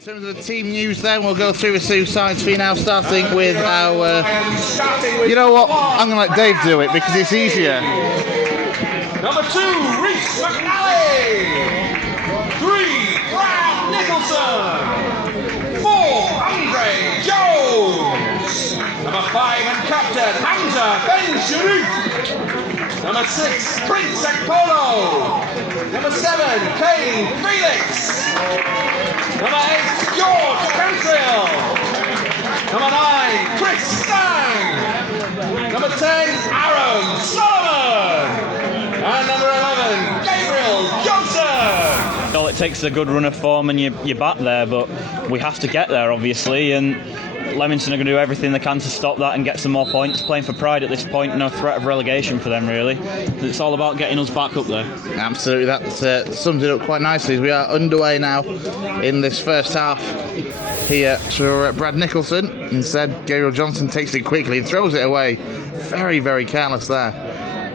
In terms of the team news then, we'll go through the two sides for you now, starting with our... you know what, I'm going to let Dave do it because it's easier. Number 2, Reese McNally. 3, Brad Nicholson. 4, Andre Jones. Number 5 and captain, Hamza Ben Sharif. Number 6, Prince Ekpolo. Number 7, Kane Felix. Number 8, George Cantrill. Number 9, Chris Stang. Number 10, Aaron Solomon. And number 11, Gabriel Johnson. All it takes is a good run of form and you're back there, but we have to get there, obviously, and Leamington are going to do everything they can to stop that and get some more points. Playing for pride at this point, no threat of relegation for them, really. It's all about getting us back up there. Absolutely, that sums it up quite nicely. We are underway now in this first half here for Brad Nicholson. Instead, Gabriel Johnson takes it quickly and throws it away. Very, very careless there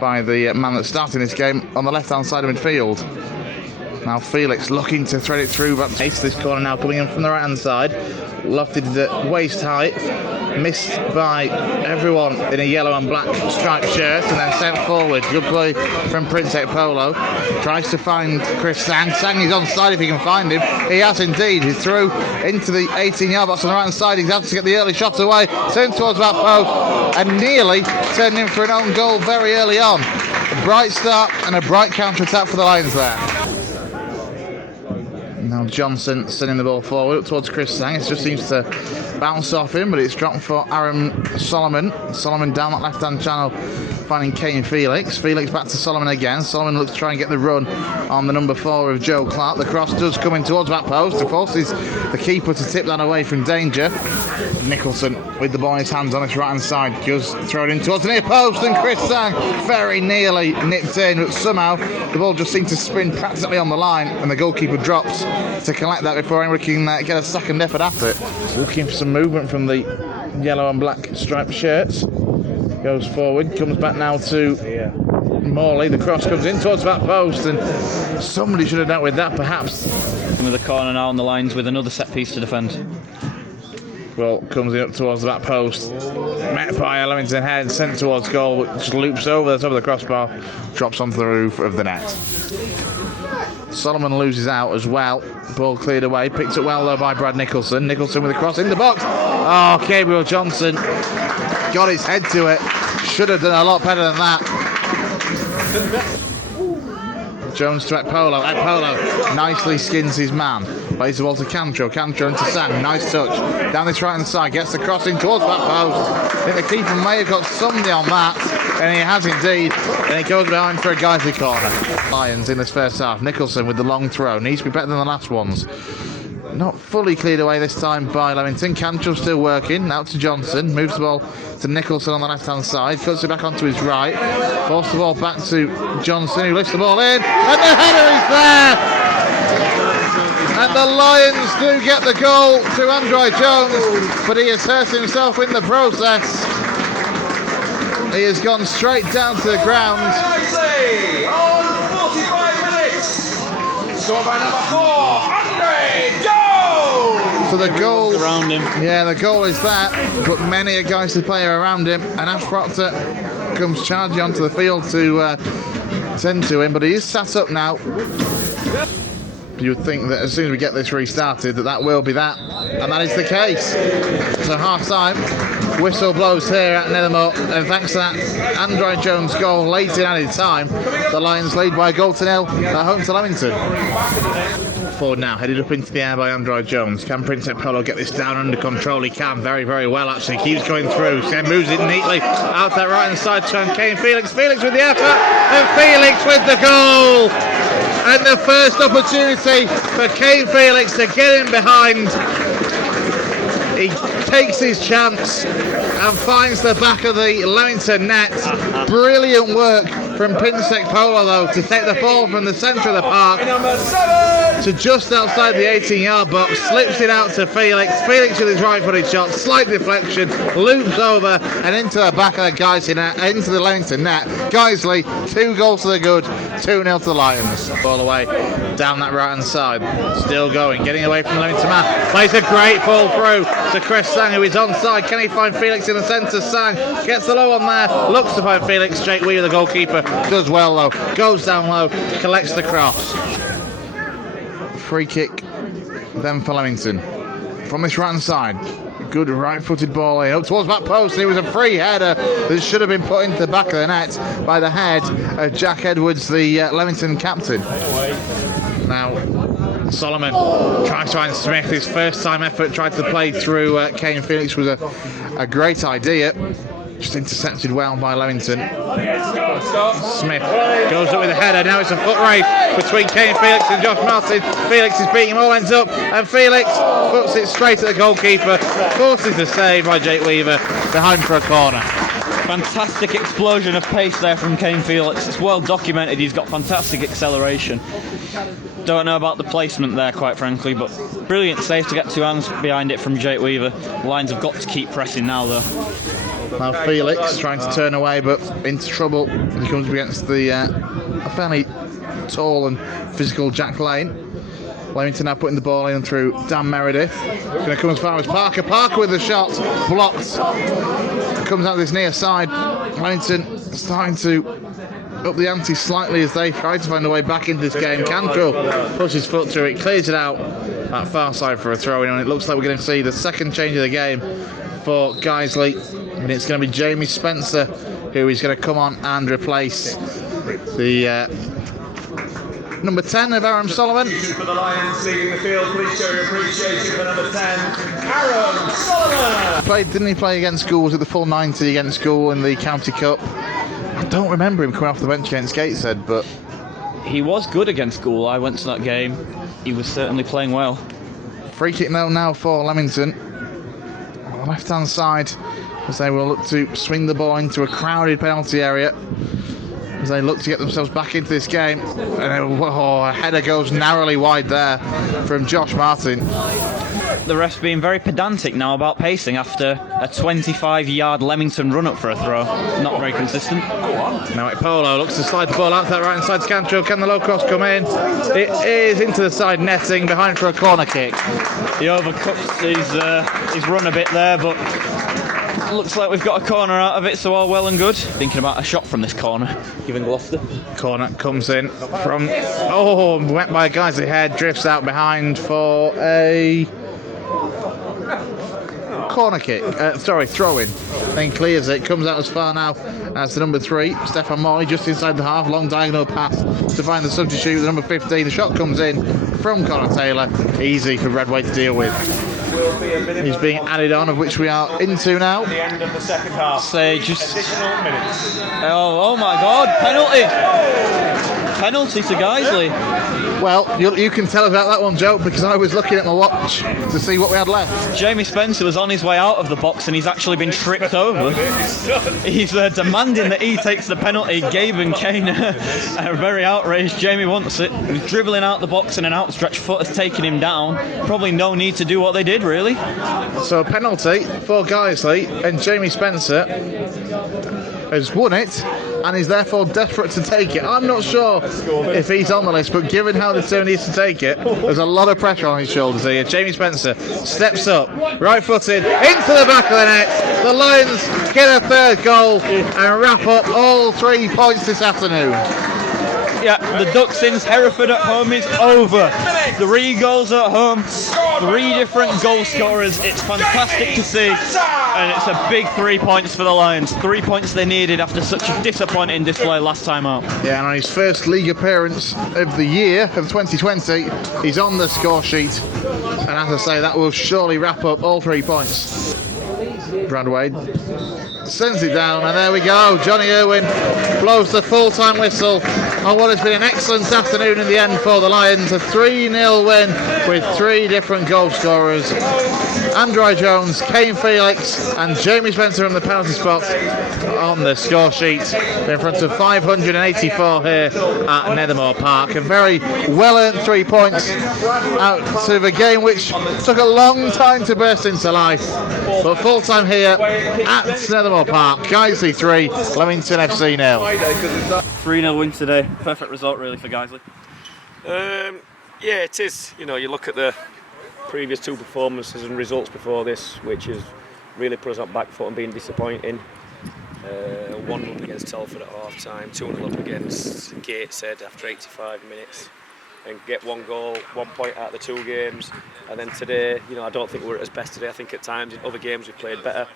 by the man that's starting this game on the left-hand side of midfield. Now Felix looking to thread it through, but ace this corner now coming in from the right-hand side. Lofted at waist height, missed by everyone in a yellow and black striped shirt, and then sent forward. Good play from Prince Ekpolo. Tries to find Chris Sang. Sang is onside if he can find him. He has indeed. He threw into the 18-yard box on the right-hand side. He's had to get the early shot away, turned towards that post, and nearly turned in for an own goal very early on. A bright start and a bright counter-attack for the Lions there. Now Johnson sending the ball forward up towards Chris Sang. It just seems to bounce off him, but it's dropped for Aaron Solomon. Solomon down that left-hand channel, finding Kane Felix. Felix back to Solomon again. Solomon looks to try and get the run on the number 4 of Joe Clark. The cross does come in towards that post. It forces the keeper to tip that away from danger. Nicholson with the ball in his hands on his right-hand side. Just throw it in towards the near post, and Chris Sang very nearly nipped in, but somehow the ball just seemed to spin practically on the line, and the goalkeeper drops to collect that before anyone can get a second effort at it. Looking for some movement from the yellow and black striped shirts. Goes forward, comes back now to Morley. The cross comes in towards that post, and somebody should have dealt with that perhaps. With the corner now on the lines with another set piece to defend. Well, comes in up towards that post. Met by a Leamington head, sent towards goal, which loops over the top of the crossbar, drops onto the roof of the net. Solomon loses out as well. Ball cleared away, picked up well though by Brad Nicholson. Nicholson with a cross in the box. Oh, Gabriel Johnson got his head to it. Should have done a lot better than that. Jones to Ekpolo. Ekpolo nicely skins his man. Plays the ball to Cantro. Cantro into Sang. Nice touch. Down this right hand side. Gets the crossing towards that post. I think the keeper may have got somebody on that. And he has indeed. And he goes behind for a Guiseley corner. Lions in this first half. Nicholson with the long throw. Needs to be better than the last ones. Not fully cleared away this time by Leamington. Cantro still working. Out to Johnson. Moves the ball to Nicholson on the left-hand side. Cuts it back onto his right. Forces the ball back to Johnson, who lifts the ball in. And the header is there! And the Lions do get the goal to Andre Jones, but he has hurt himself in the process. He has gone straight down to the ground. On 45 minutes. Scored by number 4, Andre Jones. So the goal around him. Yeah, the goal is that, but many a Guiseley player around him, and Ash Proctor comes charging onto the field to tend to him, but he is sat up now. You would think that as soon as we get this restarted that will be that, and that is the case. So half time, whistle blows here at Nethermoor, and thanks to that Andre Jones goal late in added time, the Lions lead by a goal to 0 at home to Leamington. Forward now, headed up into the air by Andre Jones. Can Prince Ekpolo get this down under control? He can, very, very well actually. Keeps going through, then moves it neatly out that right hand side to Kane Felix. Felix with the effort, and Felix with the goal! And the first opportunity for Kane Felix to get in behind. He takes his chance and finds the back of the Leamington net. Brilliant work from Pinsec Polo though to take the ball from the centre of the park to just outside the 18-yard box, slips it out to Felix. Felix with his right-footed shot, slight deflection, loops over and into the back of the Guiseley net, into the Leamington net. Guiseley, 2 goals to the good, 2-0 to the Lions. Ball away down that right-hand side, still going, getting away from the Leamington man. Plays a great ball through to Chris Sang, who is onside. Can he find Felix in the centre? Sang gets the low on there, looks to find Felix. Jake Weaver, the goalkeeper, does well though, goes down low, collects the cross. Free kick then for Leamington from this right hand side. Good right-footed ball in up towards back post, and it was a free header that should have been put into the back of the net by the head of Jack Edwards, the Leamington captain. Now Solomon tries to find Smith. His first time effort, tried to play through Kane Felix, was a great idea. Just intercepted well by Leamington. Smith goes up with a header. Now it's a foot race between Kane Felix and Josh Martin. Felix is beating him, all ends up, and Felix puts it straight at the goalkeeper. Forces the save by Jake Weaver, behind for a corner. Fantastic explosion of pace there from Kane Felix. It's well documented. He's got fantastic acceleration. Don't know about the placement there, quite frankly, but brilliant save to get 2 hands behind it from Jake Weaver. The Lions have got to keep pressing now, though. Now Felix trying to turn away, but into trouble. He comes against the fairly tall and physical Jack Lane. Leamington now putting the ball in through Dan Meredith. Going to come as far as Parker. Parker with the shot, blocked. Comes out this near side. Leamington starting to up the ante slightly as they try to find a way back into this game. Cantrell pushes his foot through it, clears it out that far side for a throw-in, and it looks like we're going to see the second change of the game for Guiseley, and it's going to be Jamie Spencer who is going to come on and replace the number 10 of Aaron Solomon. For the Lions leaving the field, please show your appreciation for number 10, Aaron Solomon. Didn't he play against School? Was it the full 90 against School in the County Cup? I don't remember him coming off the bench against Gateshead, but he was good against School. I went to that game. He was certainly playing well. Free kick now for Leamington. On the left hand side, as they will look to swing the ball into a crowded penalty area as they look to get themselves back into this game. And a header goes narrowly wide there from Josh Martin. The ref's being very pedantic now about pacing after a 25-yard Leamington run-up for a throw. Not very consistent. Now Polo looks to slide the ball out to that right-hand side to Cantrell. Can the low cross come in? It is into the side netting, behind for a corner kick. He overcuts his run a bit there, but looks like we've got a corner out of it, so all well and good. Thinking about a shot from this corner, given Gloucester. Corner comes in from, went by a guy's head, drifts out behind for a corner kick, throw-in, then clears it, comes out as far now as the number 3, Stefan Morley, just inside the half, long diagonal pass to find the substitute, the number 15, the shot comes in from Connor Taylor, easy for Redway to deal with. He's being added on, of which we are into now. The end of the second half. Say just additional minutes. Oh my God! Penalty to Guiseley. Well, you can tell about that one, Joe, because I was looking at my watch to see what we had left. Jamie Spencer was on his way out of the box and he's actually been tripped over. He's demanding that he takes the penalty. Gabe and Kane are very outraged. Jamie wants it. He was dribbling out the box and an outstretched foot has taken him down. Probably no need to do what they did, really. So a penalty for Guiseley, and Jamie Spencer has won it and is therefore desperate to take it. I'm not sure if he's on the list, but given how determined he is to take it, there's a lot of pressure on his shoulders here. Jamie Spencer steps up, right-footed, into the back of the net. The Lions get a third goal and wrap up all 3 points this afternoon. Yeah, the Ducksins, Hereford at home is over. 3 goals at home, 3 different goal scorers. It's fantastic to see, and it's a big 3 points for the Lions. 3 points they needed after such a disappointing display last time out. Yeah, and on his first league appearance of the year, of 2020, he's on the score sheet. And as I say, that will surely wrap up all 3 points. Brad Wade sends it down, and there we go. Johnny Irwin blows the full-time whistle on what has been an excellent afternoon in the end for the Lions. A 3-0 win with 3 different goal scorers. Androy Jones, Kane Felix and Jamie Spencer from the penalty spot on the score sheet in front of 584 here at Nethermore Park. A very well-earned 3 points out of a game which took a long time to burst into life. But full-time here at Nethermore Park. Guiseley 3, Leamington FC 0. 3-0 win today. Perfect result really for Guiseley. Yeah, it is. You know, you look at the previous 2 performances and results before this, which has really put us on back foot and been disappointing. 1-0 against Telford at half time, 2-0 up against Gateshead after 85 minutes, and get 1 goal, 1 point out of the 2 games. And then today, you know, I don't think we're at our best today. I think at times in other games we played better.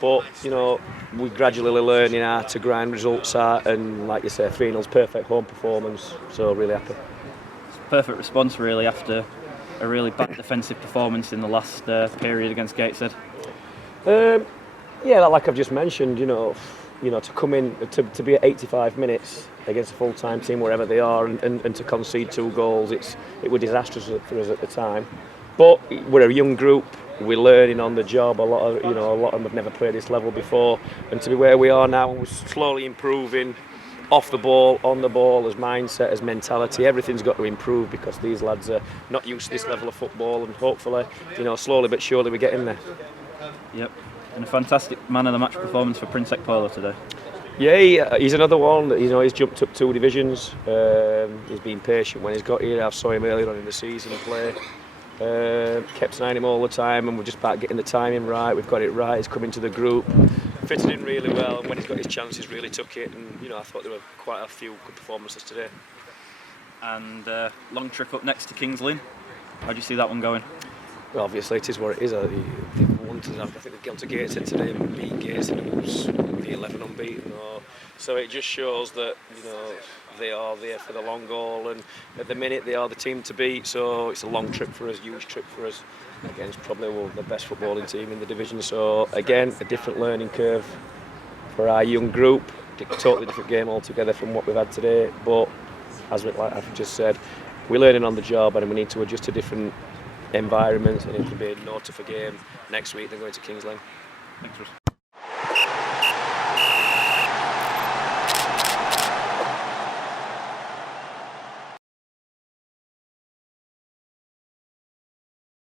But, you know, we're gradually learning how to grind results out, and like you say, 3-0's perfect home performance, so really happy. Perfect response really after a really bad defensive performance in the last period against Gateshead. Yeah, like I've just mentioned, you know, to come in to be at 85 minutes against a full-time team wherever they are, and to concede 2 goals, it was disastrous for us at the time. But we're a young group, we're learning on the job. A lot of them have never played this level before, and to be where we are now, we're slowly improving. Off the ball, on the ball, as mindset, as mentality, everything's got to improve because these lads are not used to this level of football, and hopefully, you know, slowly but surely we're getting there. Yep, and a fantastic man of the match performance for Prince Ekpolo today. Yeah, he's another one that, you know, he's jumped up 2 divisions. He's been patient when he's got here. I saw him earlier on in the season play. Kept an eye on him all the time, and we're just about getting the timing right. We've got it right. He's come into the group, fitted in really well, and when he's got his chances, really took it. And you know, I thought there were quite a few good performances today. And long trip up next to Kings Lynn. How do you see that one going? Well, obviously it is what it is. I think they've gone to Gateshead today and beat Gateshead, who was the 11 unbeaten. So it just shows that, you know, they are there for the long haul, and at the minute they are the team to beat. So it's a long trip for us, huge trip for us, against probably the best footballing team in the division. So again, a different learning curve for our young group. A totally different game altogether from what we've had today. But as like I've just said, we're learning on the job, and we need to adjust to different environments, and it will be no tougher game next week than going to Kings Lynn. Thanks, Russ.